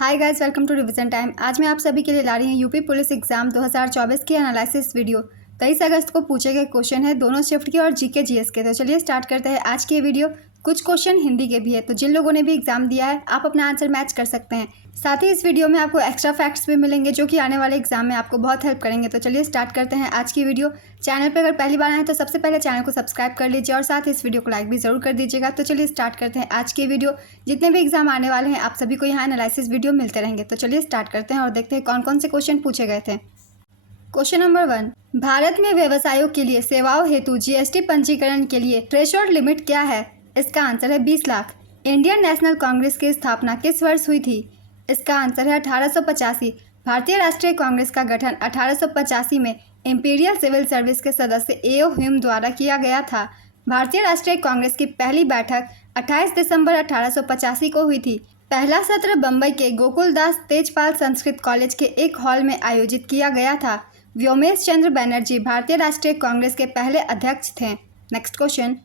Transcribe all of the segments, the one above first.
Hi guys, welcome to revision time. आज मैं आप सभी के लिए ला रही हूँ यूपी पुलिस एग्जाम 2024 की एनालिसिस वीडियो। 23 अगस्त को पूछे गए क्वेश्चन है दोनों शिफ्ट के और जीके जीएस के। तो चलिए स्टार्ट करते हैं आज की ये वीडियो। कुछ क्वेश्चन हिंदी के भी है, तो जिन लोगों ने भी एग्जाम दिया है आप अपना आंसर मैच कर सकते हैं। साथ ही इस वीडियो में आपको एक्स्ट्रा फैक्ट्स भी मिलेंगे जो कि आने वाले एग्जाम में आपको बहुत हेल्प करेंगे। तो चलिए स्टार्ट करते हैं आज की वीडियो। चैनल पर अगर पहली बार आए तो सबसे पहले चैनल को सब्सक्राइब कर लीजिए और साथ ही इस वीडियो को लाइक भी जरूर कर दीजिएगा। तो चलिए स्टार्ट करते हैं आज की वीडियो। जितने भी एग्जाम आने वाले हैं आप सभी को यहाँ एनालिसिस वीडियो मिलते रहेंगे। तो चलिए स्टार्ट करते हैं और देखते हैं कौन कौन से क्वेश्चन पूछे गए थे। क्वेश्चन नंबर 1, भारत में व्यवसायों के लिए सेवाओं हेतु जीएसटी पंजीकरण के लिए थ्रेशोल्ड लिमिट क्या है? इसका आंसर है 20 लाख। इंडियन नेशनल कांग्रेस की स्थापना किस वर्ष हुई थी? इसका आंसर है 1885। भारतीय राष्ट्रीय कांग्रेस का गठन 1885 में इंपीरियल सिविल सर्विस के सदस्य एओ ह्यूम द्वारा किया गया था। भारतीय राष्ट्रीय कांग्रेस की पहली बैठक 28 दिसंबर 1885 को हुई थी। पहला सत्र बम्बई के गोकुलदास तेजपाल संस्कृत कॉलेज के एक हॉल में आयोजित किया गया था। व्योमेश चंद्र बनर्जी भारतीय राष्ट्रीय कांग्रेस के पहले अध्यक्ष थे। नेक्स्ट क्वेश्चन,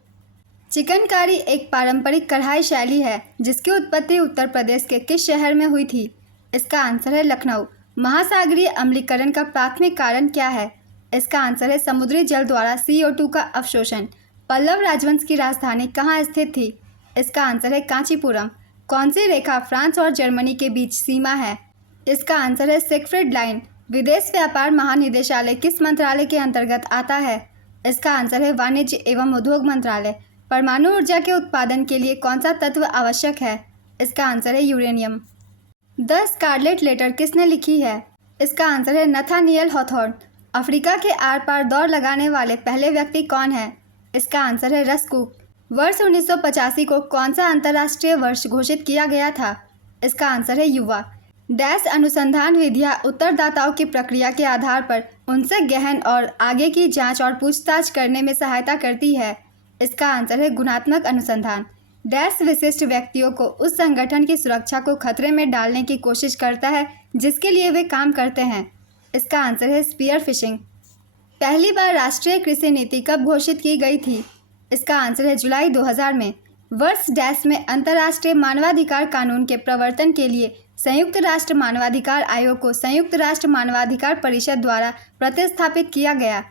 चिकनकारी एक पारंपरिक कढ़ाई शैली है जिसकी उत्पत्ति उत्तर प्रदेश के किस शहर में हुई थी? इसका आंसर है लखनऊ। महासागरीय अम्लीकरण का प्राथमिक कारण क्या है? इसका आंसर है समुद्री जल द्वारा CO2 का अवशोषण। पल्लव राजवंश की राजधानी कहाँ स्थित थी? इसका आंसर है कांचीपुरम। कौन सी रेखा फ्रांस और जर्मनी के बीच सीमा है? इसका आंसर है सिगफ्रीड लाइन। विदेश व्यापार महानिदेशालय किस मंत्रालय के अंतर्गत आता है? इसका आंसर है वाणिज्य एवं उद्योग मंत्रालय। परमाणु ऊर्जा के उत्पादन के लिए कौन सा तत्व आवश्यक है? इसका आंसर है यूरेनियम। द स्कारलेट लेटर किसने लिखी है? इसका आंसर है नथानियल हॉथॉर्न। अफ्रीका के आर पार दौड़ लगाने वाले पहले व्यक्ति कौन है? इसका आंसर है रस कुक। वर्ष 1985 को कौन सा अंतर्राष्ट्रीय वर्ष घोषित किया गया था? इसका आंसर है युवा। डैश अनुसंधान विधियां उत्तरदाताओं की प्रक्रिया के आधार पर उनसे गहन और आगे की जांच और पूछताछ करने में सहायता करती है। इसका आंसर है गुणात्मक अनुसंधान। डैश विशिष्ट व्यक्तियों को उस संगठन की सुरक्षा को खतरे में डालने की कोशिश करता है जिसके लिए वे काम करते हैं। इसका आंसर है स्पीयर फिशिंग। पहली बार राष्ट्रीय कृषि नीति कब घोषित की गई थी? इसका आंसर है जुलाई 2000 में। वर्ष डैश में अंतर्राष्ट्रीय मानवाधिकार कानून के प्रवर्तन के लिए संयुक्त राष्ट्र मानवाधिकार आयोग को संयुक्त राष्ट्र मानवाधिकार परिषद द्वारा प्रतिस्थापित किया गया।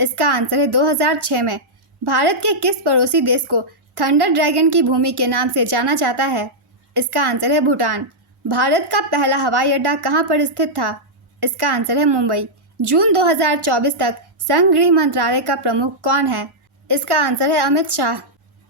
इसका आंसर है 2006 में। भारत के किस पड़ोसी देश को थंडर ड्रैगन की भूमि के नाम से जाना जाता है? इसका आंसर है भूटान। भारत का पहला हवाई अड्डा कहाँ पर स्थित था? इसका आंसर है मुंबई। जून 2024 तक संघ गृह मंत्रालय का प्रमुख कौन है? इसका आंसर है अमित शाह।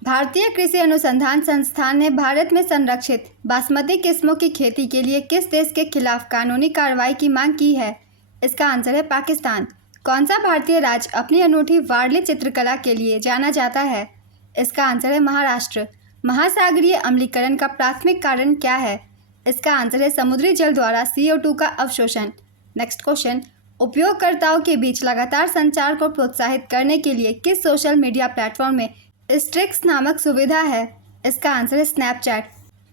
भारतीय कृषि अनुसंधान संस्थान ने भारत में संरक्षित बासमती किस्मों की खेती के लिए किस देश के खिलाफ कानूनी कार्रवाई की मांग की है? इसका आंसर है पाकिस्तान। कौन सा भारतीय राज्य अपनी अनूठी वारली चित्रकला के लिए जाना जाता है? इसका आंसर है महाराष्ट्र। महासागरीय अम्लीकरण का प्राथमिक कारण क्या है? इसका आंसर है समुद्री जल द्वारा CO2 का अवशोषण। नेक्स्ट क्वेश्चन, उपयोगकर्ताओं के बीच लगातार संचार को प्रोत्साहित करने के लिए किस सोशल मीडिया प्लेटफॉर्म में स्ट्रिक्स नामक सुविधा है? इसका आंसर है स्नैपचैट।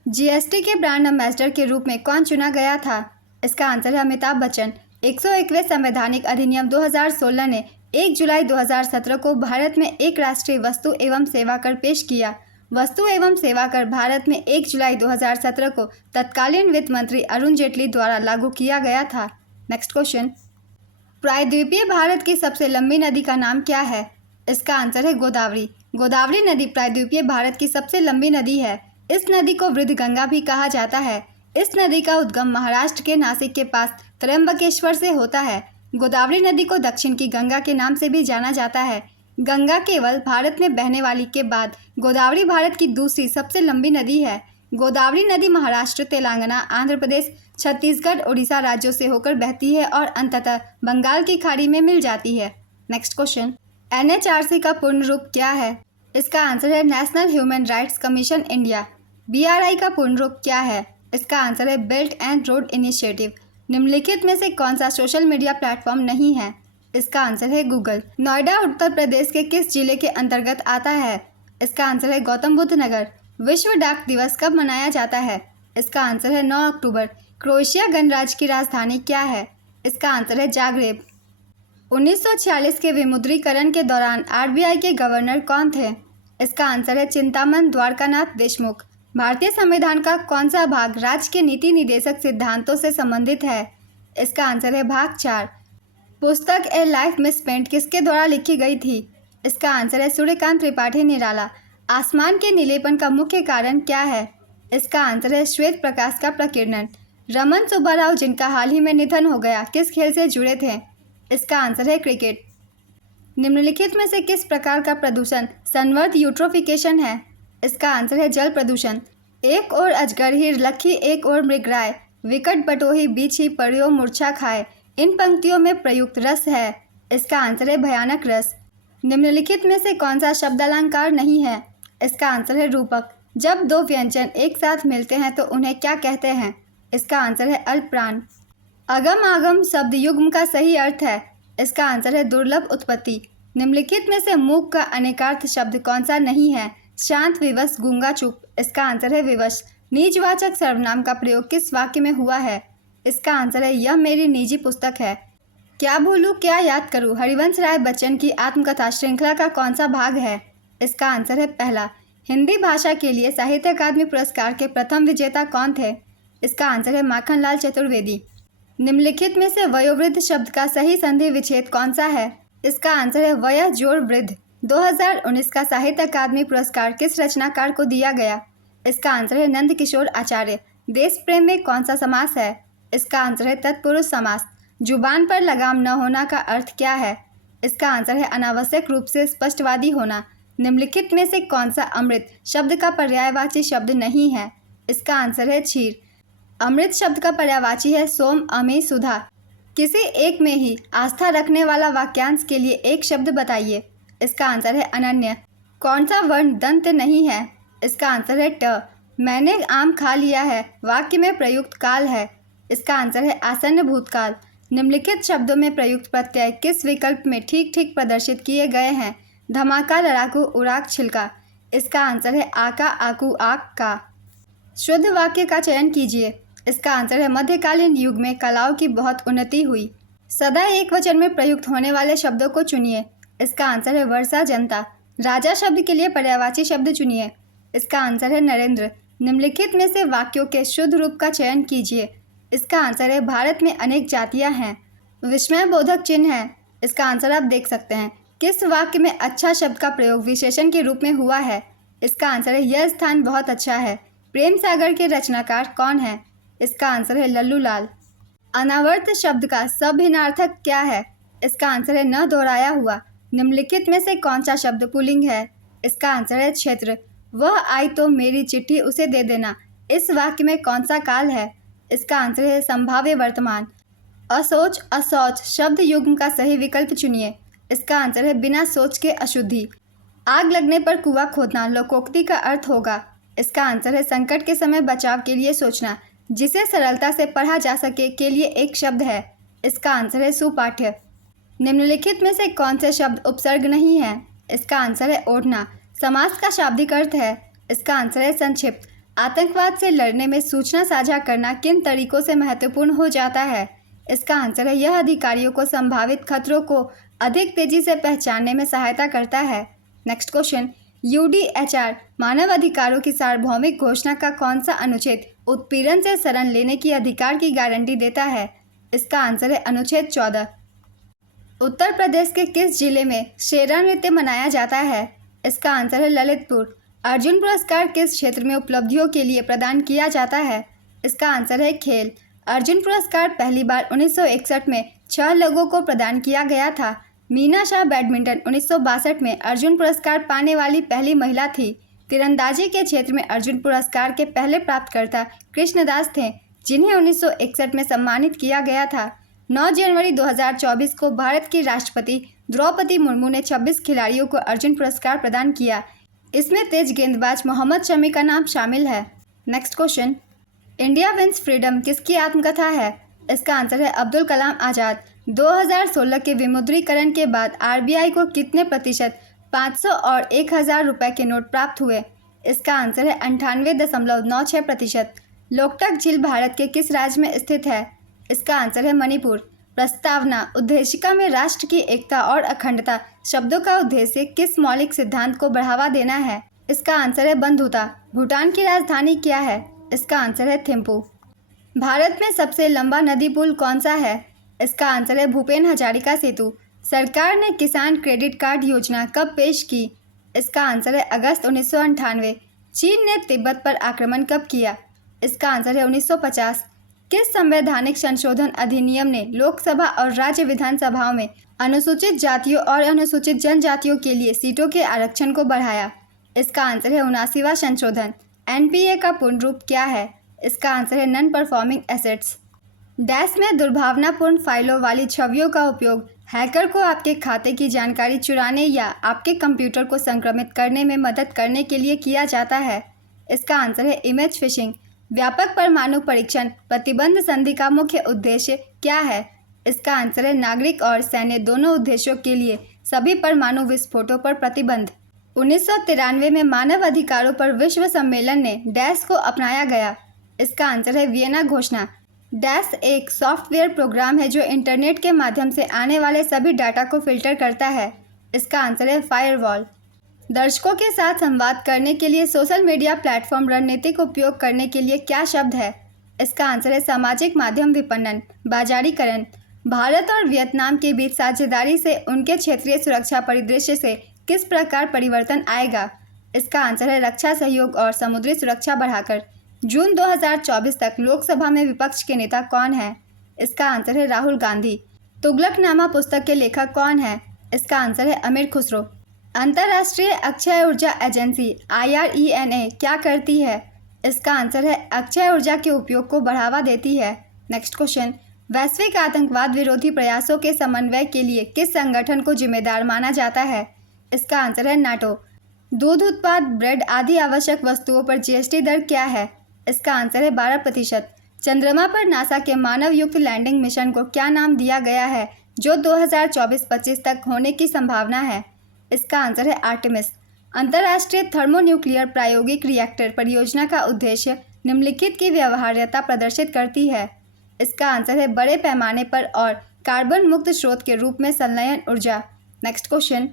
जीएसटी के ब्रांड एम्बेसडर के रूप में कौन चुना गया था? इसका आंसर है अमिताभ बच्चन। 101वें संवैधानिक अधिनियम 2016 ने 1 जुलाई 2017 को भारत में एक राष्ट्रीय वस्तु एवं सेवा कर पेश किया। वस्तु एवं सेवा कर भारत में 1 जुलाई 2017 को तत्कालीन वित्त मंत्री अरुण जेटली द्वारा लागू किया गया था। नेक्स्ट क्वेश्चन, प्रायद्वीपीय भारत की सबसे लंबी नदी का नाम क्या है? इसका आंसर है गोदावरी। गोदावरी नदी प्रायद्वीपीय भारत की सबसे लंबी नदी है। इस नदी को वृद्धगंगा भी कहा जाता है। इस नदी का उद्गम महाराष्ट्र के नासिक के पास त्र्यंबकेश्वर से होता है। गोदावरी नदी को दक्षिण की गंगा के नाम से भी जाना जाता है। गंगा केवल भारत में बहने वाली के बाद गोदावरी भारत की दूसरी सबसे लंबी नदी है। गोदावरी नदी महाराष्ट्र, तेलंगाना, आंध्र प्रदेश, छत्तीसगढ़, उड़ीसा राज्यों से होकर बहती है और अंततः बंगाल की खाड़ी में मिल जाती है। नेक्स्ट क्वेश्चन, NHRC का पूर्ण रूप क्या है? इसका आंसर है national human rights commission India. BRI का पूर्ण रूप क्या है? इसका आंसर है बेल्ट एंड रोड इनिशिएटिव। निम्नलिखित में से कौन सा सोशल मीडिया प्लेटफॉर्म नहीं है? इसका आंसर है गूगल। नोएडा उत्तर प्रदेश के किस जिले के अंतर्गत आता है? इसका आंसर है गौतम बुद्ध नगर। विश्व डाक दिवस कब मनाया जाता है? इसका आंसर है 9 अक्टूबर। क्रोएशिया गणराज्य की राजधानी क्या है? इसका आंसर है जाग्रेब। 1946 के विमुद्रीकरण के दौरान RBI के गवर्नर कौन थे? इसका आंसर है चिंतामन द्वारकानाथ देशमुख। भारतीय संविधान का कौन सा भाग राज्य के नीति निर्देशक सिद्धांतों से संबंधित है? इसका आंसर है भाग 4। पुस्तक ए लाइफ मिसस्पेंट किसके द्वारा लिखी गई थी? इसका आंसर है सूर्यकांत त्रिपाठी निराला। आसमान के नीलेपन का मुख्य कारण क्या है? इसका आंसर है श्वेत प्रकाश का प्रकीर्णन। रमन सुब्बाराव जिनका हाल ही में निधन हो गया किस खेल से जुड़े थे? इसका आंसर है क्रिकेट। निम्नलिखित में से किस प्रकार का प्रदूषण संवर्ध यूट्रोफिकेशन है? इसका आंसर है जल प्रदूषण। एक ओर अजगर ही लखी एक ओर मृगराय, विकट बटोही बीच ही पड़ियो मूर्छा खाए, इन पंक्तियों में प्रयुक्त रस है। इसका आंसर है भयानक रस। निम्नलिखित में से कौन सा शब्दालंकार नहीं है? इसका आंसर है रूपक। जब दो व्यंजन एक साथ मिलते हैं तो उन्हें क्या कहते हैं? इसका आंसर है अल्पप्राण। अगम आगम शब्द युग्म का सही अर्थ है? इसका आंसर है दुर्लभ उत्पत्ति। निम्नलिखित में से मूक का अनेकार्थ शब्द कौन सा नहीं है? शांत, विवश, गूंगा, चुप। इसका आंसर है विवश। निजवाचक सर्वनाम का प्रयोग किस वाक्य में हुआ है? इसका आंसर है यह मेरी निजी पुस्तक है। क्या भूलूं क्या याद करूं हरिवंश राय बच्चन की आत्मकथा श्रृंखला का कौन सा भाग है? इसका आंसर है पहला। हिंदी भाषा के लिए साहित्य अकादमी पुरस्कार के प्रथम विजेता कौन थे? इसका आंसर है माखनलाल चतुर्वेदी। निम्नलिखित में से वयोवृद्ध शब्द का सही संधि विच्छेद कौन सा है? इसका आंसर है वयः जोड़ वृद्ध। 2019 का साहित्य अकादमी पुरस्कार किस रचनाकार को दिया गया? इसका आंसर है नंद किशोर आचार्य। देश प्रेम में कौन सा समास है? इसका आंसर है तत्पुरुष समास। जुबान पर लगाम न होना का अर्थ क्या है? इसका आंसर है अनावश्यक रूप से स्पष्टवादी होना। निम्नलिखित में से कौन सा अमृत शब्द का पर्यायवाची शब्द नहीं है? इसका आंसर है क्षीर। अमृत शब्द का पर्यायवाची है सोम, अमी, सुधा। किसी एक में ही आस्था रखने वाला वाक्यांश के लिए एक शब्द बताइए। इसका आंसर है अनन्य। कौन सा वर्ण दंत नहीं है? इसका आंसर है ट। मैंने आम खा लिया है वाक्य में प्रयुक्त काल है। इसका आंसर है आसन्न भूतकाल। निम्नलिखित शब्दों में प्रयुक्त प्रत्यय किस विकल्प में ठीक ठीक प्रदर्शित किए गए हैं? धमाका, लड़ाकू, उड़ाक, छिलका। इसका आंसर है आका, आकू, आक, का। शुद्ध वाक्य का चयन कीजिए। इसका आंसर है मध्यकालीन युग में कलाओं की बहुत उन्नति हुई। सदा एक वचन में प्रयुक्त होने वाले शब्दों को चुनिए। इसका आंसर है वर्षा, जनता। राजा शब्द के लिए पर्यायवाची शब्द चुनिए। इसका आंसर है नरेंद्र। निम्नलिखित में से वाक्यों के शुद्ध रूप का चयन कीजिए। इसका आंसर है भारत में अनेक जातियां हैं। विस्मय बोधक चिन्ह है। इसका आंसर आप देख सकते हैं। किस वाक्य में अच्छा शब्द का प्रयोग विशेषण के रूप में हुआ है? इसका आंसर है यह स्थान बहुत अच्छा है। प्रेम सागर के रचनाकार कौन है? इसका आंसर है लल्लू लाल। अनावर्त शब्द का सभिन्नार्थक क्या है? इसका आंसर है न दोहराया हुआ। निम्नलिखित में से कौन सा शब्द पुल्लिंग है? इसका आंसर है क्षेत्र। वह आई तो मेरी चिट्ठी उसे दे देना। इस वाक्य में कौन सा काल है? इसका आंसर है संभाव्य वर्तमान। असोच, असौच शब्द युग्म का सही विकल्प चुनिए। इसका आंसर है बिना सोच के अशुद्धि। आग लगने पर कुआं खोदना लोकोक्ति का अर्थ होगा। इसका आंसर है संकट के समय बचाव के लिए सोचना। जिसे सरलता से पढ़ा जा सके के लिए एक शब्द है। इसका आंसर है सुपाठ्य। निम्नलिखित में से कौन से शब्द उपसर्ग नहीं है? इसका आंसर है ओढ़ना। समास का शाब्दिक अर्थ है। इसका आंसर है संक्षिप्त। आतंकवाद से लड़ने में सूचना साझा करना किन तरीकों से महत्वपूर्ण हो जाता है? इसका आंसर है यह अधिकारियों को संभावित खतरों को अधिक तेजी से पहचानने में सहायता करता है। नेक्स्ट क्वेश्चन, यूडीएचआर मानव अधिकारों की सार्वभौमिक घोषणा का कौन सा अनुच्छेद उत्पीड़न से शरण लेने की अधिकार की गारंटी देता है? इसका आंसर है अनुच्छेद 14। उत्तर प्रदेश के किस जिले में शेरा नृत्य मनाया जाता है? इसका आंसर है ललितपुर। अर्जुन पुरस्कार किस क्षेत्र में उपलब्धियों के लिए प्रदान किया जाता है? इसका आंसर है खेल। अर्जुन पुरस्कार पहली बार 1961 में 6 लोगों को प्रदान किया गया था। मीना शाह बैडमिंटन 1962 में अर्जुन पुरस्कार पाने वाली पहली महिला थी। तीरंदाजी के क्षेत्र में अर्जुन पुरस्कार के पहले प्राप्तकर्ता कृष्णदास थे, जिन्हें 1961 में सम्मानित किया गया था। 9 जनवरी 2024 को भारत की राष्ट्रपति द्रौपदी मुर्मू ने 26 खिलाड़ियों को अर्जुन पुरस्कार प्रदान किया। इसमें तेज गेंदबाज मोहम्मद शमी का नाम शामिल है। Next question, India wins freedom किसकी आत्मकथा है? इसका आंसर है अब्दुल कलाम आज़ाद। 2016 के विमुद्रीकरण के बाद आरबीआई को कितने प्रतिशत 500 और 1000 रुपये के नोट प्राप्त हुए? इसका आंसर है 98.96%। लोकटक झील भारत के किस राज्य में स्थित है? इसका आंसर है मणिपुर। प्रस्तावना उद्देशिका में राष्ट्र की एकता और अखंडता शब्दों का उद्देश्य किस मौलिक सिद्धांत को बढ़ावा देना है? इसका आंसर है बंधुता। भूटान की राजधानी क्या है? इसका आंसर है थिम्पू। भारत में सबसे लंबा नदी पुल कौन सा है? इसका आंसर है भूपेन हजारिका सेतु। सरकार ने किसान क्रेडिट कार्ड योजना कब पेश की? इसका आंसर है अगस्त 1998। चीन ने तिब्बत पर आक्रमण कब किया? इसका आंसर है 1950। किस संवैधानिक संशोधन अधिनियम ने लोकसभा और राज्य विधानसभाओं में अनुसूचित जातियों और अनुसूचित जनजातियों के लिए सीटों के आरक्षण को बढ़ाया? इसका आंसर है 79वां संशोधन। एनपीए का पूर्ण रूप क्या है? इसका आंसर है नॉन परफॉर्मिंग एसेट्स। डैश में दुर्भावनापूर्ण फाइलों वाली छवियों का उपयोग हैकर को आपके खाते की जानकारी चुराने या आपके कंप्यूटर को संक्रमित करने में मदद करने के लिए किया जाता है। इसका आंसर है इमेज फिशिंग। व्यापक परमाणु परीक्षण प्रतिबंध संधि का मुख्य उद्देश्य क्या है? इसका आंसर है नागरिक और सैन्य दोनों उद्देश्यों के लिए सभी परमाणु विस्फोटों पर प्रतिबंध। 1993 में मानव अधिकारों पर विश्व सम्मेलन ने डैश को अपनाया गया। इसका आंसर है वियना घोषणा। डैश एक सॉफ्टवेयर प्रोग्राम है जो इंटरनेट के माध्यम से आने वाले सभी डाटा को फिल्टर करता है। इसका आंसर है फायरवॉल। दर्शकों के साथ संवाद करने के लिए सोशल मीडिया प्लेटफॉर्म रणनीतिक उपयोग करने के लिए क्या शब्द है? इसका आंसर है सामाजिक माध्यम विपणन, बाजारीकरण। भारत और वियतनाम के बीच साझेदारी से उनके क्षेत्रीय सुरक्षा परिदृश्य से किस प्रकार परिवर्तन आएगा? इसका आंसर है रक्षा सहयोग और समुद्री सुरक्षा बढ़ाकर। जून 2024 तक लोकसभा में विपक्ष के नेता कौन है? इसका आंसर है राहुल गांधी। तुगलकनामा पुस्तक के लेखक कौन है? इसका आंसर है अमीर खुसरो। अंतर्राष्ट्रीय अक्षय ऊर्जा एजेंसी IRENA क्या करती है? इसका आंसर है अक्षय ऊर्जा के उपयोग को बढ़ावा देती है। नेक्स्ट क्वेश्चन, वैश्विक आतंकवाद विरोधी प्रयासों के समन्वय के लिए किस संगठन को जिम्मेदार माना जाता है? इसका आंसर है नाटो। दूध उत्पाद, ब्रेड आदि आवश्यक वस्तुओं पर GST दर क्या है? इसका आंसर है 12%। चंद्रमा पर नासा के मानव युक्त लैंडिंग मिशन को क्या नाम दिया गया है जो 2024-25 तक होने की संभावना है? इसका आंसर है आर्टेमिस। अंतर्राष्ट्रीय थर्मोन्यूक्लियर प्रायोगिक रिएक्टर परियोजना का उद्देश्य निम्नलिखित की व्यवहार्यता प्रदर्शित करती है। इसका आंसर है बड़े पैमाने पर और कार्बन मुक्त स्रोत के रूप में संलयन ऊर्जा। नेक्स्ट क्वेश्चन,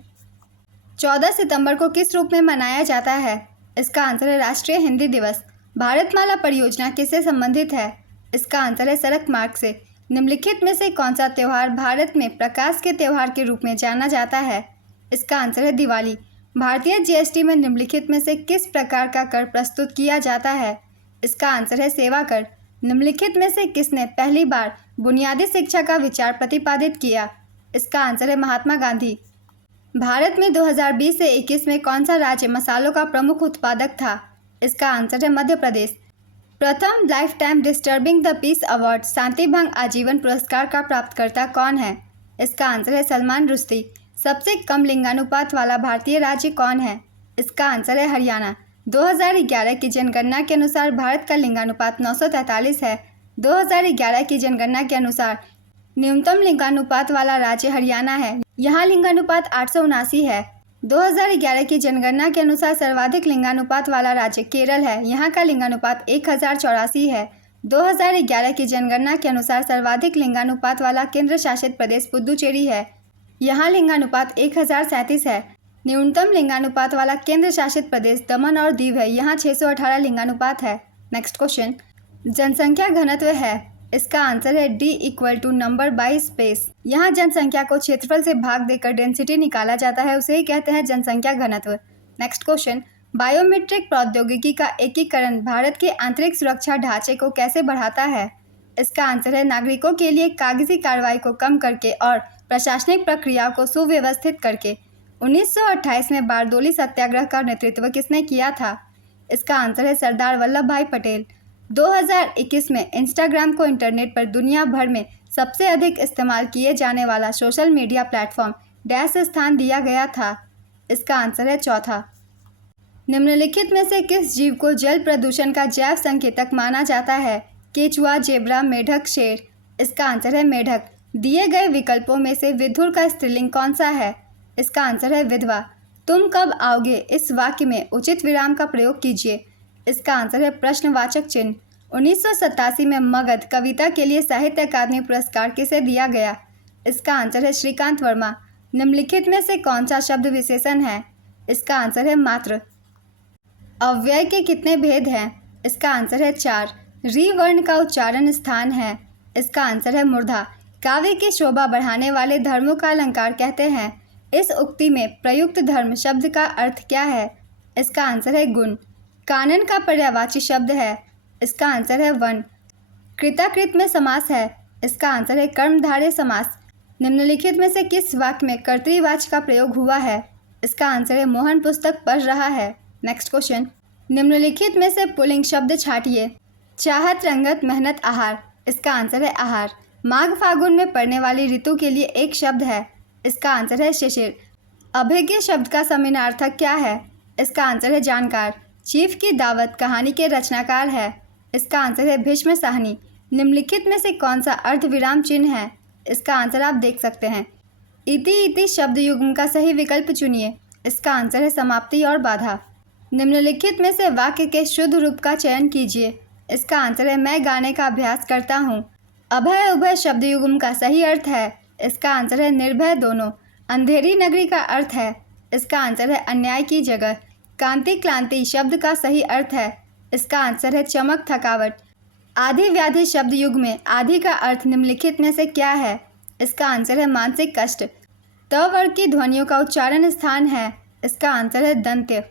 14 सितंबर को किस रूप में मनाया जाता है? इसका आंसर है राष्ट्रीय हिंदी दिवस। भारतमाला परियोजना किससे संबंधित है? इसका आंसर है सड़क मार्ग से। निम्नलिखित में से कौन सा त्यौहार भारत में प्रकाश के त्यौहार के रूप में जाना जाता है? इसका आंसर है दिवाली। भारतीय GST में निम्नलिखित में से किस प्रकार का कर प्रस्तुत किया जाता है? इसका आंसर है सेवा कर। निम्नलिखित में से किसने पहली बार बुनियादी शिक्षा का विचार प्रतिपादित किया? इसका आंसर है महात्मा गांधी। भारत में 2020 से 21 में कौन सा राज्य मसालों का प्रमुख उत्पादक था? इसका आंसर है मध्य प्रदेश। प्रथम lifetime disturbing the peace award शांति भंग आजीवन पुरस्कार का प्राप्तकर्ता कौन है? इसका आंसर है सलमान रुश्दी। सबसे कम लिंगानुपात वाला भारतीय राज्य कौन है? इसका आंसर है हरियाणा। 2011 की जनगणना के अनुसार भारत का लिंगानुपात 943 है। 2011 की जनगणना के अनुसार न्यूनतम लिंगानुपात वाला राज्य हरियाणा है। यहाँ लिंगानुपात 879 है। 2011 की जनगणना के अनुसार सर्वाधिक लिंगानुपात वाला राज्य केरल है। यहाँ का लिंगानुपात 1084 है। 2011 की जनगणना के अनुसार सर्वाधिक लिंगानुपात वाला केंद्र शासित प्रदेश पुदुचेरी है। यहाँ लिंगानुपात 1037 है। न्यूनतम लिंगानुपात वाला केंद्र शासित प्रदेश दमन और दीव है। यहाँ 618 लिंगानुपात है। नेक्स्ट क्वेश्चन, जनसंख्या घनत्व है। इसका आंसर है D = नंबर बाई स्पेस। यहाँ जनसंख्या को क्षेत्रफल से भाग देकर डेंसिटी निकाला जाता है, उसे ही कहते हैं जनसंख्या घनत्व। नेक्स्ट क्वेश्चन, बायोमेट्रिक प्रौद्योगिकी का एकीकरण भारत के आंतरिक सुरक्षा ढांचे को कैसे बढ़ाता है? इसका आंसर है नागरिकों के लिए कागजी कार्रवाई को कम करके और प्रशासनिक प्रक्रियाओं को सुव्यवस्थित करके। 1928 में बारदोली सत्याग्रह का नेतृत्व किसने किया था? इसका आंसर है सरदार वल्लभ भाई पटेल। 2021 में इंस्टाग्राम को इंटरनेट पर दुनिया भर में सबसे अधिक इस्तेमाल किए जाने वाला सोशल मीडिया प्लेटफॉर्म डैश स्थान दिया गया था। इसका आंसर है चौथा। निम्नलिखित में से किस जीव को जल प्रदूषण का जैव संकेतक माना जाता है? केचुआ, जेब्रा, मेढक, शेर। इसका आंसर है मेढक। दिए गए विकल्पों में से विधुर का स्त्रीलिंग कौन सा है? इसका आंसर है विधवा। तुम कब आओगे इस वाक्य में उचित विराम का प्रयोग कीजिए। इसका आंसर है प्रश्नवाचक चिन्ह। 1987 में मगध कविता के लिए साहित्य अकादमी पुरस्कार किसे दिया गया? इसका आंसर है श्रीकांत वर्मा। निम्नलिखित में से कौन सा शब्द विशेषण है? इसका आंसर है मात्र। अव्यय के कितने भेद हैं? इसका आंसर है 4। री वर्ण का उच्चारण स्थान है। इसका आंसर है मूर्धा। काव्य की शोभा बढ़ाने वाले धर्मों का अलंकार कहते हैं। इस उक्ति में प्रयुक्त धर्म शब्द का अर्थ क्या है? इसका आंसर है गुण। कानन का पर्यायवाची शब्द है। इसका आंसर है वन। कृताकृत में समास है। इसका आंसर है कर्मधारय समास। निम्नलिखित में से किस वाक्य में कर्तृवाच्य का प्रयोग हुआ है? इसका आंसर है मोहन पुस्तक पढ़ रहा है। नेक्स्ट क्वेश्चन, निम्नलिखित में से पुल्लिंग शब्द छांटिए। चाहत, रंगत, मेहनत, आहार। इसका आंसर है आहार। माघ फागुन में पड़ने वाली ऋतु के लिए एक शब्द है। इसका आंसर है शिशिर। अभिज्ञ शब्द का समानार्थक क्या है? इसका आंसर है जानकार। चीफ की दावत कहानी के रचनाकार है। इसका आंसर है भीष्म साहनी। निम्नलिखित में से कौन सा अर्धविराम चिन्ह है? इसका आंसर आप देख सकते हैं। इति इति शब्द युग्म का सही विकल्प चुनिए। इसका आंसर है समाप्ति और बाधा। निम्नलिखित में से वाक्य के शुद्ध रूप का चयन कीजिए। इसका आंसर है मैं गाने का अभ्यास करता हूँ। अभय उभय शब्द युग्म का सही अर्थ है। इसका आंसर है निर्भय दोनों। अंधेरी नगरी का अर्थ है। इसका आंसर है अन्याय की जगह। कांति क्लांति शब्द का सही अर्थ है। इसका आंसर है चमक थकावट। आधि व्याधि शब्द युग में आधि का अर्थ निम्नलिखित में से क्या है? इसका आंसर है मानसिक कष्ट। त वर्ग की ध्वनियों का उच्चारण स्थान है। इसका आंसर है दंत्य।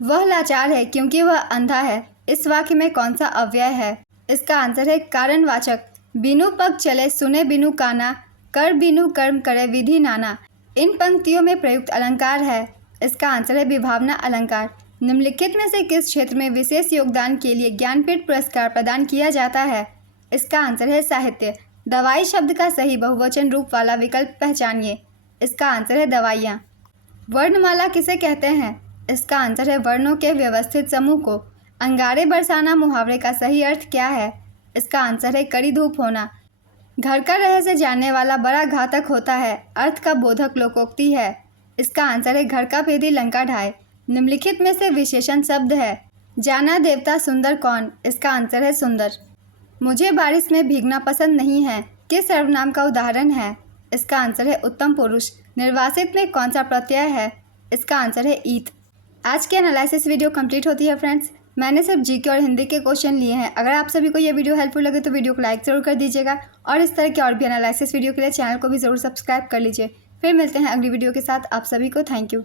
वह लाचार है क्योंकि वह अंधा है। इस वाक्य में कौन सा अव्यय है? इसका आंसर है कारणवाचक। बिनु पग चले सुने बिनु काना, कर बिनु कर्म करे विधि नाना। इन पंक्तियों में प्रयुक्त अलंकार है। इसका आंसर है विभावना अलंकार। निम्नलिखित में से किस क्षेत्र में विशेष योगदान के लिए ज्ञानपीठ पुरस्कार प्रदान किया जाता है? इसका आंसर है साहित्य। दवाई शब्द का सही बहुवचन रूप वाला विकल्प पहचानिए। इसका आंसर है दवाइयाँ। वर्णमाला किसे कहते हैं? इसका आंसर है वर्णों के व्यवस्थित समूह को। अंगारे बरसाना मुहावरे का सही अर्थ क्या है? इसका आंसर है कड़ी धूप होना। घर का रहस्य जानने वाला बड़ा घातक होता है अर्थ का बोधक लोकोक्ति है। इसका आंसर है घर का भेदी लंका ढाए। निम्नलिखित में से विशेषण शब्द है। जाना देवता सुंदर कौन? इसका आंसर है सुंदर। मुझे बारिश में भीगना पसंद नहीं है किस सर्वनाम का उदाहरण है? इसका आंसर है उत्तम पुरुष। निर्वासित में कौन सा प्रत्यय है? इसका आंसर है ईत। आज की एनालिसिस वीडियो कंप्लीट होती है फ्रेंड्स। मैंने सिर्फ जीके और हिंदी के क्वेश्चन लिए हैं। अगर आप सभी को ये वीडियो हेल्पफुल लगे तो वीडियो को लाइक ज़रूर कर दीजिएगा और इस तरह के और भी एनालिसिस वीडियो के लिए चैनल को भी ज़रूर सब्सक्राइब कर लीजिए। फिर मिलते हैं अगली वीडियो के साथ। आप सभी को थैंक यू।